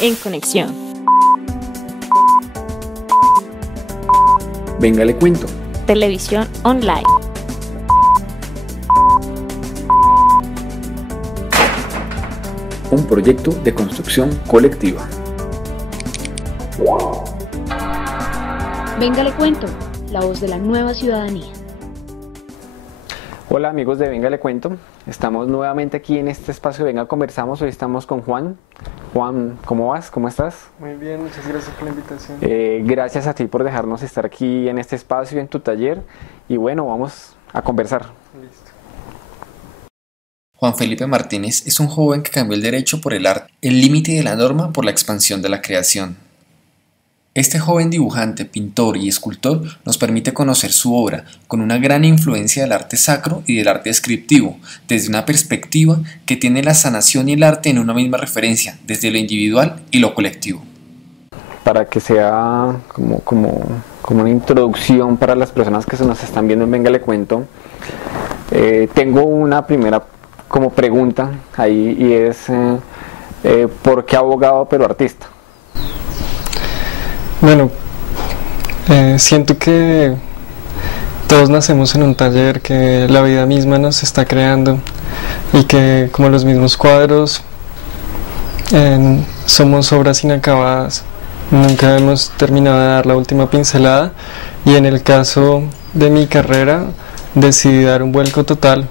En Conexión. Venga, le cuento. Televisión online. Un proyecto de construcción colectiva. Venga, le cuento. La voz de la nueva ciudadanía. Hola amigos de Venga, le cuento. Estamos nuevamente aquí en este espacio de Venga, conversamos. Hoy estamos con Juan. Juan, ¿cómo vas? ¿Cómo estás? Muy bien, muchas gracias por la invitación. Gracias a ti por dejarnos estar aquí en este espacio, en tu taller. Y bueno, vamos a conversar. Listo. Juan Felipe Martínez es un joven que cambió el derecho por el arte, el límite de la norma por la expansión de la creación. Este joven dibujante, pintor y escultor nos permite conocer su obra con una gran influencia del arte sacro y del arte descriptivo, desde una perspectiva que tiene la sanación y el arte en una misma referencia, desde lo individual y lo colectivo. Para que sea como una introducción para las personas que se nos están viendo en Venga, le cuento, tengo una primera como pregunta ahí y es ¿por qué abogado pero artista? Bueno, siento que todos nacemos en un taller que la vida misma nos está creando y que como los mismos cuadros somos obras inacabadas, nunca hemos terminado de dar la última pincelada y en el caso de mi carrera decidí dar un vuelco total,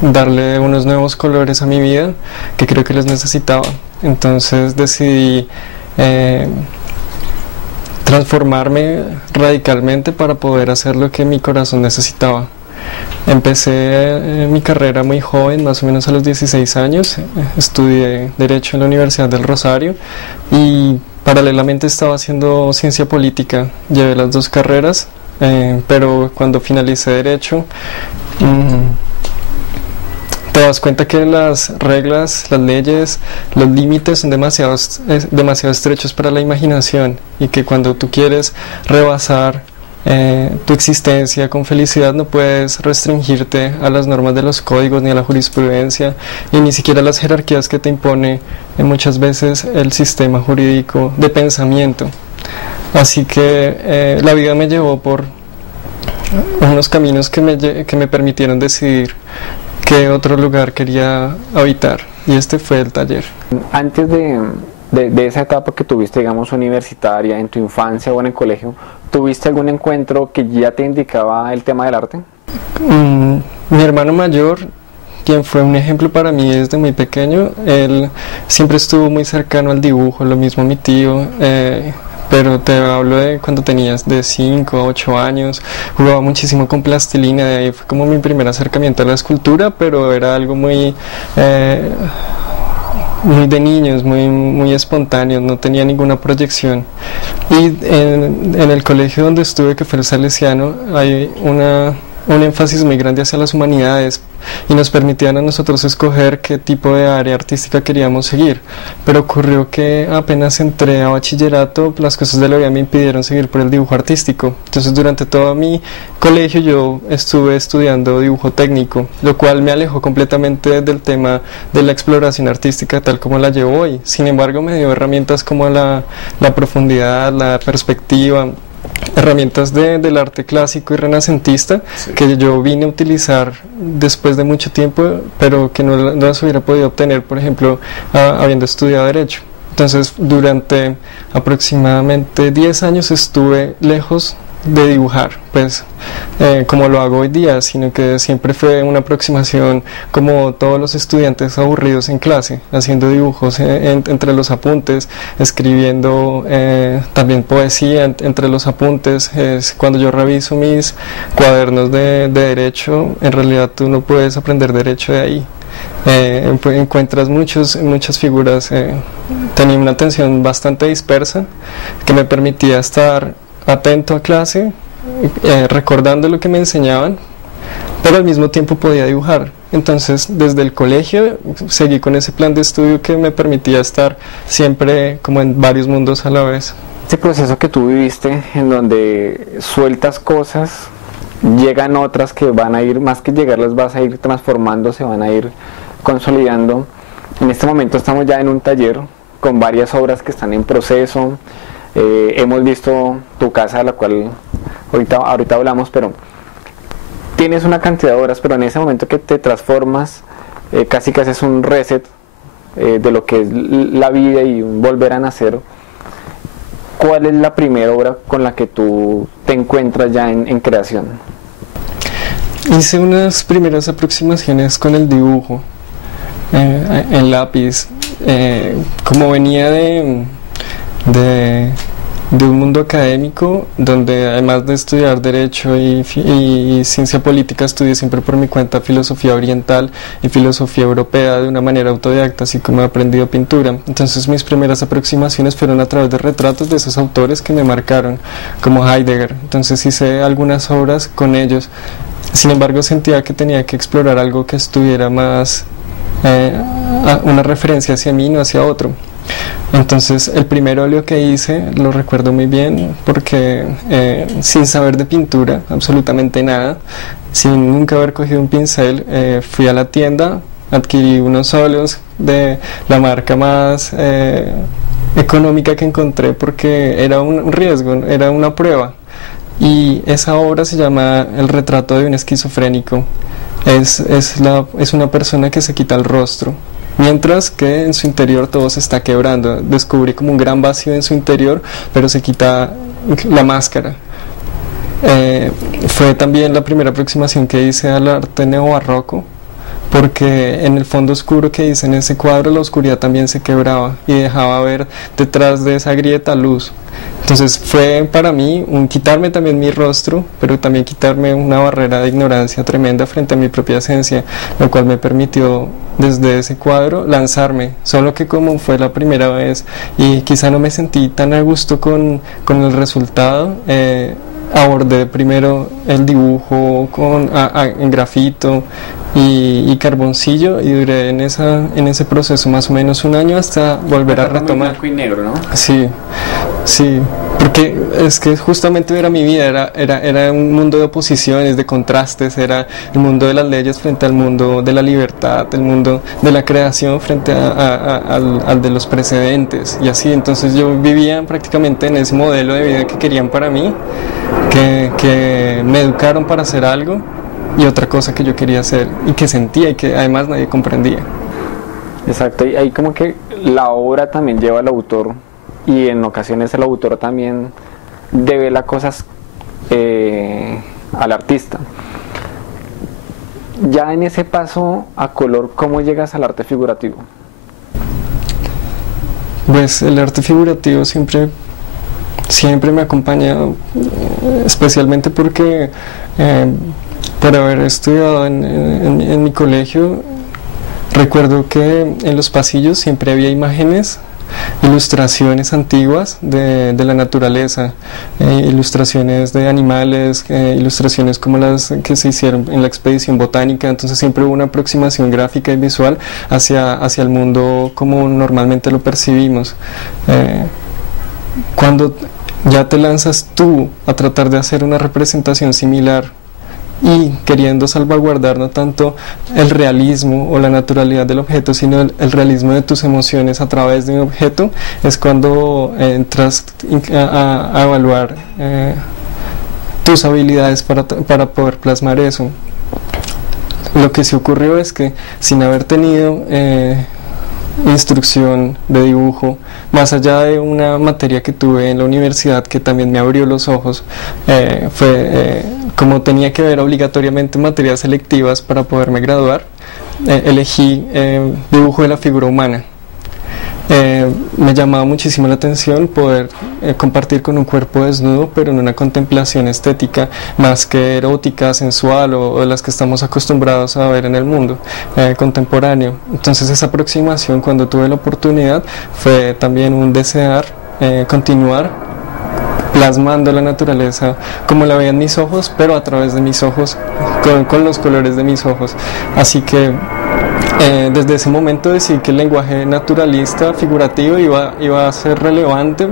darle unos nuevos colores a mi vida que creo que los necesitaba, entonces decidí transformarme radicalmente para poder hacer lo que mi corazón necesitaba. Empecé mi carrera muy joven, más o menos a los 16 años, estudié Derecho en la Universidad del Rosario y paralelamente estaba haciendo Ciencia Política, llevé las dos carreras, pero cuando finalicé Derecho te das cuenta que las reglas, las leyes, los límites son demasiado estrechos para la imaginación y que cuando tú quieres rebasar tu existencia con felicidad no puedes restringirte a las normas de los códigos ni a la jurisprudencia y ni siquiera a las jerarquías que te impone muchas veces el sistema jurídico de pensamiento. Así que la vida me llevó por unos caminos que me permitieron decidir qué otro lugar quería habitar y este fue el taller. Antes de esa etapa que tuviste, digamos, universitaria, en tu infancia o en el colegio, ¿tuviste algún encuentro que ya te indicaba el tema del arte? Mi hermano mayor, quien fue un ejemplo para mí desde muy pequeño, él siempre estuvo muy cercano al dibujo, lo mismo mi tío, pero te hablo de cuando tenías de 5 a 8 años, jugaba muchísimo con plastilina, de ahí fue como mi primer acercamiento a la escultura, pero era algo muy de niños, muy espontáneo, no tenía ninguna proyección. Y en el colegio donde estuve, que fue el Salesiano, hay un énfasis muy grande hacia las humanidades y nos permitían a nosotros escoger qué tipo de área artística queríamos seguir, pero ocurrió que apenas entré a bachillerato las cosas de la vida me impidieron seguir por el dibujo artístico, entonces durante todo mi colegio yo estuve estudiando dibujo técnico, lo cual me alejó completamente del tema de la exploración artística tal como la llevo hoy. Sin embargo me dio herramientas como la profundidad, la perspectiva, herramientas del arte clásico y renacentista, sí, que yo vine a utilizar después de mucho tiempo, pero que no las hubiera podido obtener, por ejemplo, habiendo estudiado Derecho. Entonces, durante aproximadamente 10 años estuve lejos de dibujar, pues como lo hago hoy día, sino que siempre fue una aproximación como todos los estudiantes aburridos en clase, haciendo dibujos entre los apuntes, escribiendo también poesía entre los apuntes. Cuando yo reviso mis cuadernos de derecho, en realidad tú no puedes aprender derecho de ahí. Encuentras muchas figuras. Tenía una atención bastante dispersa que me permitía estar atento a clase, recordando lo que me enseñaban, pero al mismo tiempo podía dibujar. Entonces desde el colegio seguí con ese plan de estudio que me permitía estar siempre como en varios mundos a la vez. Este proceso que tú viviste en donde sueltas cosas, llegan otras que van a ir, más que llegarlas vas a ir transformando, se van a ir consolidando. En este momento estamos ya en un taller con varias obras que están en proceso. Hemos visto tu casa, de la cual ahorita hablamos, pero tienes una cantidad de obras, pero en ese momento que te transformas, casi que haces un reset de lo que es la vida y un volver a nacer. ¿Cuál es la primera obra con la que tú te encuentras ya en creación? Hice unas primeras aproximaciones con el dibujo en lápiz. Como venía de un mundo académico, donde además de estudiar Derecho y Ciencia Política, estudié siempre por mi cuenta Filosofía Oriental y Filosofía Europea de una manera autodidacta, así como he aprendido pintura. Entonces mis primeras aproximaciones fueron a través de retratos de esos autores que me marcaron, como Heidegger. Entonces hice algunas obras con ellos. Sin embargo, sentía que tenía que explorar algo que estuviera más una referencia hacia mí, no hacia otro. Entonces el primer óleo que hice lo recuerdo muy bien porque sin saber de pintura, absolutamente nada, sin nunca haber cogido un pincel, fui a la tienda, adquirí unos óleos de la marca más económica que encontré porque era un riesgo, era una prueba. Y esa obra se llama El retrato de un esquizofrénico. Es una persona que se quita el rostro, mientras que en su interior todo se está quebrando. Descubrí como un gran vacío en su interior, pero se quita la máscara. Fue también la primera aproximación que hice al arte neobarroco, porque en el fondo oscuro que hice en ese cuadro, la oscuridad también se quebraba y dejaba ver detrás de esa grieta luz. Entonces fue para mí un quitarme también mi rostro, pero también quitarme una barrera de ignorancia tremenda frente a mi propia esencia, lo cual me permitió desde ese cuadro lanzarme. Solo que como fue la primera vez y quizá no me sentí tan a gusto con el resultado, abordé primero el dibujo en grafito y carboncillo, y duré en ese proceso más o menos un año hasta volver a retomar. Blanco y negro, ¿no? Sí, porque es que justamente era mi vida, era un mundo de oposiciones, de contrastes, era el mundo de las leyes frente al mundo de la libertad, el mundo de la creación frente al de los precedentes, y así. Entonces yo vivía prácticamente en ese modelo de vida que querían para mí, que me educaron para hacer algo, y otra cosa que yo quería hacer y que sentía y que además nadie comprendía. Exacto, y ahí como que la obra también lleva al autor, y en ocasiones el autor también devela cosas al artista. Ya en ese paso a color, ¿cómo llegas al arte figurativo? Pues el arte figurativo siempre me ha acompañado, especialmente porque por haber estudiado en mi colegio, recuerdo que en los pasillos siempre había imágenes, ilustraciones antiguas de la naturaleza, ilustraciones de animales, ilustraciones como las que se hicieron en la expedición botánica. Entonces siempre hubo una aproximación gráfica y visual hacia el mundo como normalmente lo percibimos. Cuando ya te lanzas tú a tratar de hacer una representación similar y queriendo salvaguardar no tanto el realismo o la naturalidad del objeto, sino el realismo de tus emociones a través de un objeto, es cuando entras a evaluar tus habilidades para poder plasmar eso. Lo que sí ocurrió es que sin haber tenido instrucción de dibujo, más allá de una materia que tuve en la universidad que también me abrió los ojos, como tenía que ver obligatoriamente materias selectivas para poderme graduar, elegí dibujo de la figura humana. Me llamaba muchísimo la atención poder compartir con un cuerpo desnudo, pero en una contemplación estética más que erótica, sensual o de las que estamos acostumbrados a ver en el mundo contemporáneo. Entonces esa aproximación, cuando tuve la oportunidad, fue también un desear continuar plasmando la naturaleza como la veían mis ojos, pero a través de mis ojos, con los colores de mis ojos. Así que desde ese momento decidí que el lenguaje naturalista, figurativo, iba a ser relevante,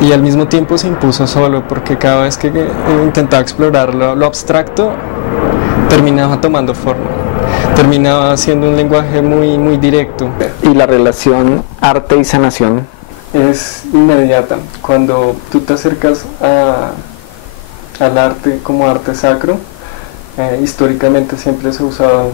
y al mismo tiempo se impuso solo, porque cada vez que intentaba explorar lo abstracto, terminaba tomando forma. terminaba siendo un lenguaje muy, muy directo. Y la relación arte y sanación Es inmediata. Cuando tú te acercas al arte como arte sacro, históricamente siempre se ha usado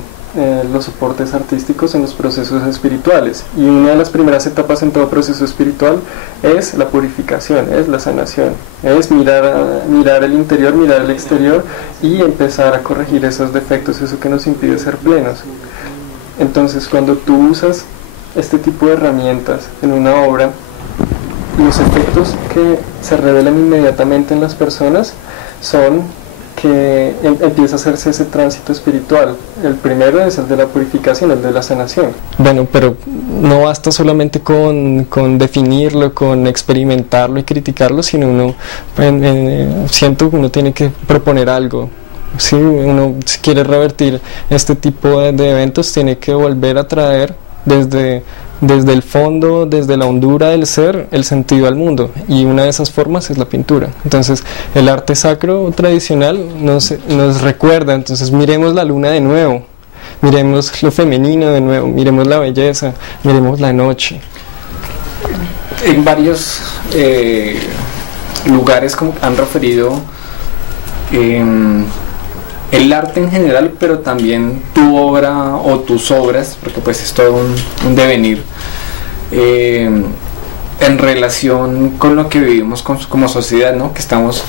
los soportes artísticos en los procesos espirituales, y una de las primeras etapas en todo proceso espiritual es la purificación, es la sanación, es mirar el interior, mirar el exterior y empezar a corregir esos defectos, eso que nos impide ser plenos. Entonces, cuando tú usas este tipo de herramientas en una obra, los efectos que se revelan inmediatamente en las personas son que empieza a hacerse ese tránsito espiritual. El primero es el de la purificación, el de la sanación. Bueno, pero no basta solamente con definirlo, con experimentarlo y criticarlo, sino uno, siento que uno tiene que proponer algo. Si uno quiere revertir este tipo de eventos, tiene que volver a traer desde el fondo, desde la hondura del ser, el sentido al mundo, y una de esas formas es la pintura. Entonces el arte sacro tradicional nos recuerda, entonces miremos la luna de nuevo, miremos lo femenino de nuevo, miremos la belleza, miremos la noche. En varios lugares como han referido el arte en general, pero también tu obra o tus obras, porque pues es todo un devenir, en relación con lo que vivimos como sociedad, ¿no? Que estamos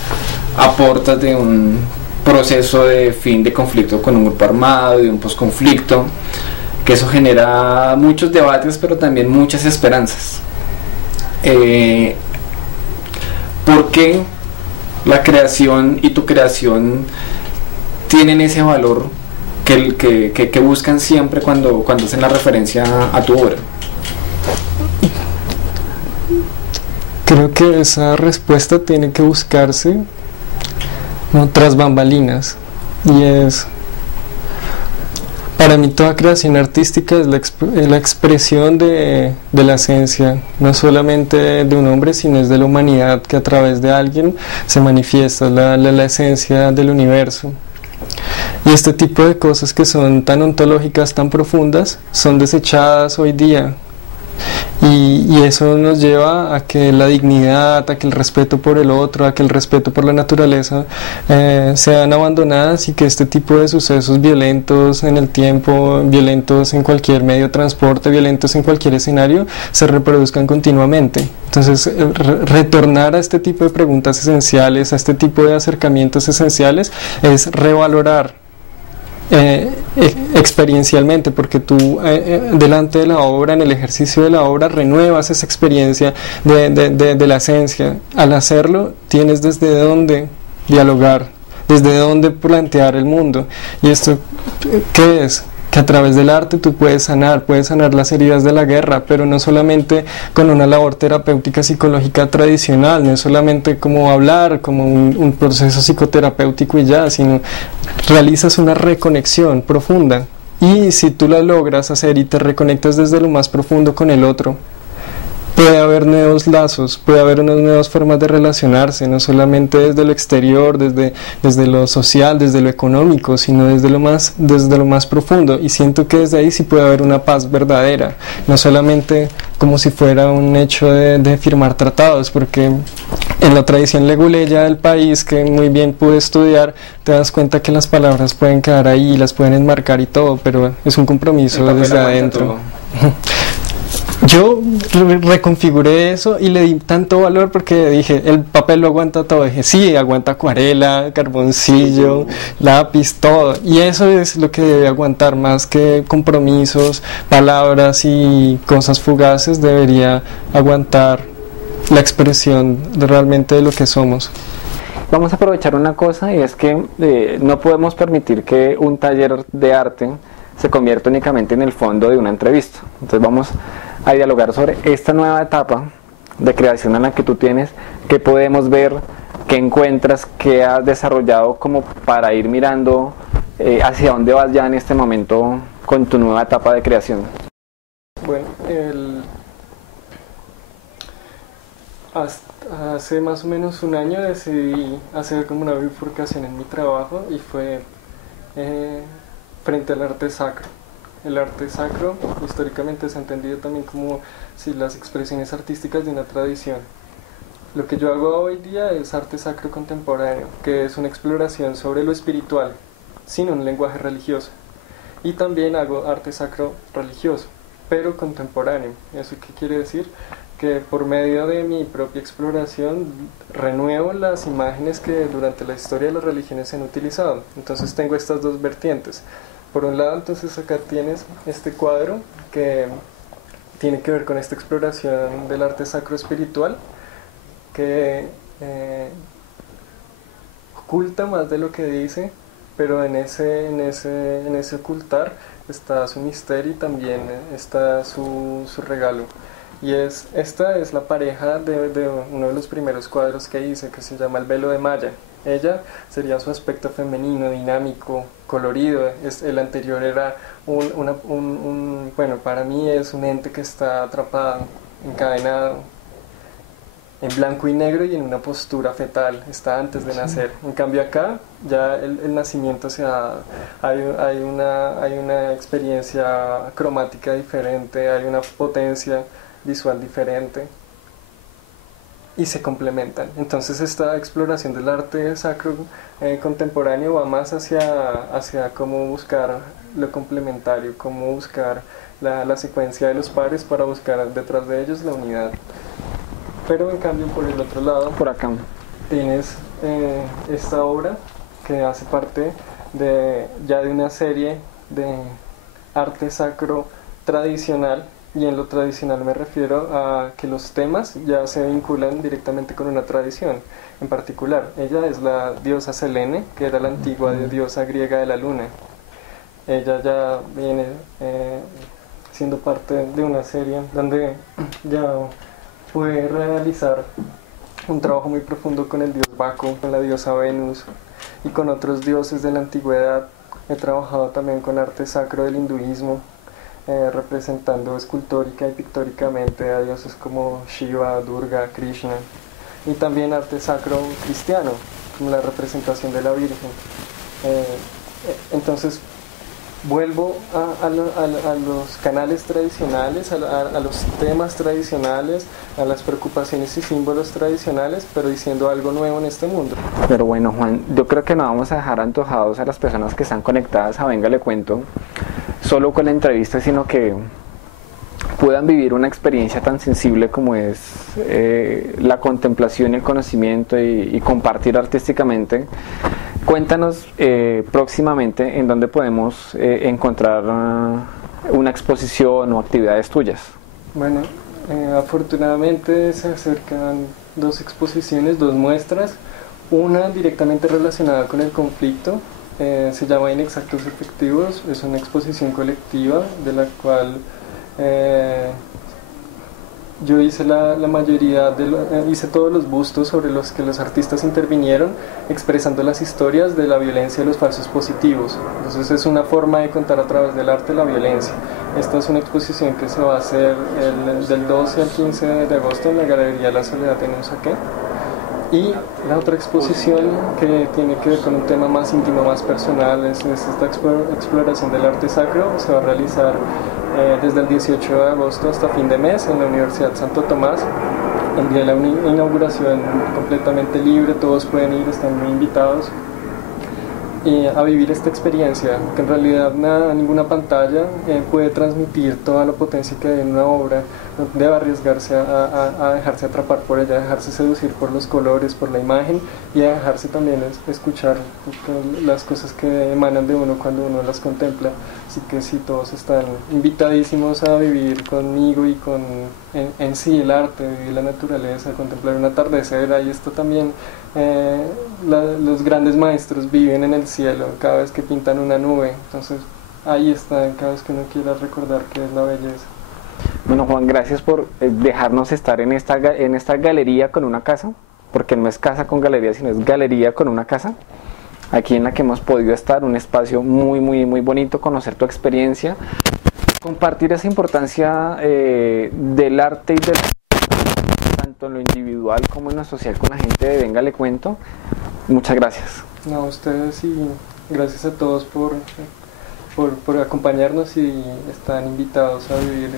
a puertas de un proceso de fin de conflicto con un grupo armado, de un posconflicto, que eso genera muchos debates, pero también muchas esperanzas. ¿Por qué la creación y tu creación tienen ese valor que buscan siempre cuando hacen la referencia a tu obra? Creo que esa respuesta tiene que buscarse, ¿no?, tras bambalinas, y es, para mí toda creación artística es la expresión de la esencia, no solamente de un hombre, sino es de la humanidad, que a través de alguien se manifiesta la esencia del universo. Y este tipo de cosas que son tan ontológicas, tan profundas, son desechadas hoy día. Y eso nos lleva a que la dignidad, a que el respeto por el otro, a que el respeto por la naturaleza sean abandonadas, y que este tipo de sucesos violentos en el tiempo, violentos en cualquier medio de transporte, violentos en cualquier escenario, se reproduzcan continuamente. Entonces, retornar a este tipo de preguntas esenciales, a este tipo de acercamientos esenciales, es revalorar experiencialmente, porque tú delante de la obra, en el ejercicio de la obra, renuevas esa experiencia de la esencia. Al hacerlo, tienes desde dónde dialogar, desde dónde plantear el mundo. ¿Y esto qué es? Que a través del arte tú puedes sanar las heridas de la guerra, pero no solamente con una labor terapéutica psicológica tradicional, no es solamente como hablar, como un proceso psicoterapéutico y ya, sino realizas una reconexión profunda, y si tú la logras hacer y te reconectas desde lo más profundo con el otro, puede haber nuevos lazos, puede haber unas nuevas formas de relacionarse, no solamente desde lo exterior, desde lo social, desde lo económico, sino desde lo más profundo. Y siento que desde ahí sí puede haber una paz verdadera, no solamente como si fuera un hecho de firmar tratados, porque en la tradición leguleya del país, que muy bien pude estudiar, te das cuenta que las palabras pueden quedar ahí, las pueden enmarcar y todo, pero es un compromiso desde adentro. Yo reconfiguré eso y le di tanto valor, porque dije, el papel lo aguanta todo. Dije, sí, aguanta acuarela, carboncillo, lápiz, todo. Y eso es lo que debe aguantar, más que compromisos, palabras y cosas fugaces. Debería aguantar la expresión realmente de lo que somos. Vamos a aprovechar una cosa, y es que no podemos permitir que un taller de arte se convierta únicamente en el fondo de una entrevista. Entonces vamos a dialogar sobre esta nueva etapa de creación en la que tú tienes, qué podemos ver, qué encuentras, qué has desarrollado, como para ir mirando hacia dónde vas ya en este momento con tu nueva etapa de creación. Bueno, hace más o menos un año decidí hacer como una bifurcación en mi trabajo, y fue frente al arte sacro. El arte sacro históricamente se ha entendido también como si las expresiones artísticas de una tradición. Lo que yo hago hoy día es arte sacro contemporáneo, que es una exploración sobre lo espiritual, sin un lenguaje religioso. Y también hago arte sacro religioso, pero contemporáneo. ¿Eso qué quiere decir? Que por medio de mi propia exploración renuevo las imágenes que durante la historia de las religiones se han utilizado. Entonces tengo estas dos vertientes. Por un lado, entonces acá tienes este cuadro que tiene que ver con esta exploración del arte sacro espiritual, que oculta más de lo que dice, pero en ese ocultar está su misterio y también está su regalo. Y esta es la pareja de uno de los primeros cuadros que hice, que se llama El velo de Maya. Ella sería su aspecto femenino, dinámico, colorido. El anterior era bueno, para mí es un ente que está atrapado, encadenado, en blanco y negro y en una postura fetal, está antes de nacer. En cambio acá ya el nacimiento hay una experiencia cromática diferente, hay una potencia visual diferente y se complementan. Entonces esta exploración del arte sacro contemporáneo va más hacia cómo buscar lo complementario, cómo buscar la secuencia de los pares para buscar detrás de ellos la unidad. Pero en cambio por el otro lado, Por acá. tienes esta obra que hace parte ya de una serie de arte sacro tradicional, y en lo tradicional me refiero a que los temas ya se vinculan directamente con una tradición. En particular, ella es la diosa Selene, que era la antigua diosa griega de la luna. Ella ya viene siendo parte de una serie donde ya pude realizar un trabajo muy profundo con el dios Baco, con la diosa Venus y con otros dioses de la antigüedad. He trabajado también con arte sacro del hinduismo, representando escultórica y pictóricamente a dioses como Shiva, Durga, Krishna, y también arte sacro cristiano, como la representación de la Virgen. Entonces vuelvo a los canales tradicionales, a los temas tradicionales, a las preocupaciones y símbolos tradicionales, pero diciendo algo nuevo en este mundo. Pero bueno, Juan, yo creo que no vamos a dejar antojados a las personas que están conectadas a Venga Le Cuento solo con la entrevista, sino que puedan vivir una experiencia tan sensible como es la contemplación y el conocimiento y compartir artísticamente. Cuéntanos próximamente en dónde podemos encontrar una exposición o actividades tuyas. Bueno, afortunadamente se acercan 2 exposiciones, 2 muestras, una directamente relacionada con el conflicto, se llama Inexactos Efectivos, es una exposición colectiva de la cual yo hice la mayoría, hice todos los bustos sobre los que los artistas intervinieron, expresando las historias de la violencia y los falsos positivos. Entonces es una forma de contar a través del arte la violencia. Esta es una exposición que se va a hacer del 12 al 15 de agosto en la Galería La Soledad en Usaquén. Y la otra exposición que tiene que ver con un tema más íntimo, más personal, es esta exploración del arte sacro. Se va a realizar desde el 18 de agosto hasta fin de mes en la Universidad Santo Tomás. El día de la inauguración completamente libre, todos pueden ir, están muy invitados a vivir esta experiencia, que en realidad ninguna pantalla puede transmitir toda la potencia que hay en una obra. No debe arriesgarse a dejarse atrapar por ella, a dejarse seducir por los colores, por la imagen, y a dejarse también escuchar las cosas que emanan de uno cuando uno las contempla. Así que sí, todos están invitadísimos a vivir conmigo y en sí el arte, vivir la naturaleza, contemplar un atardecer. Ahí está también, los grandes maestros viven en el cielo cada vez que pintan una nube. Entonces ahí está, cada vez que uno quiera recordar qué es la belleza. Bueno, Juan, gracias por dejarnos estar en esta galería con una casa, porque no es casa con galería, sino es galería con una casa, aquí en la que hemos podido estar, un espacio muy, muy, muy bonito, conocer tu experiencia, compartir esa importancia del arte y del tanto en lo individual como en lo social con la gente de Venga Le Cuento. Muchas gracias. No, a ustedes, y gracias a todos por por acompañarnos, y están invitados a vivir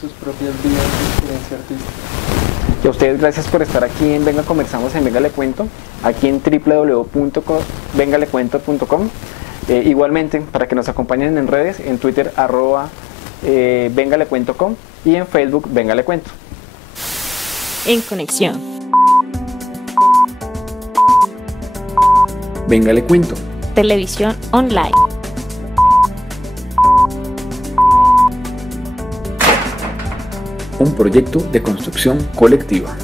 sus propias vidas de experiencia artística. Y a ustedes gracias por estar aquí en Venga Conversamos en Venga Le Cuento, aquí en www.vengalecuento.com. Igualmente, para que nos acompañen en redes, en Twitter @vengalecuento.com y en Facebook Venga Le Cuento. En conexión. Venga Le Cuento. Televisión online. Un proyecto de construcción colectiva.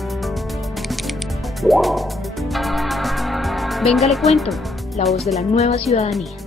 Venga Le Cuento, la voz de la nueva ciudadanía.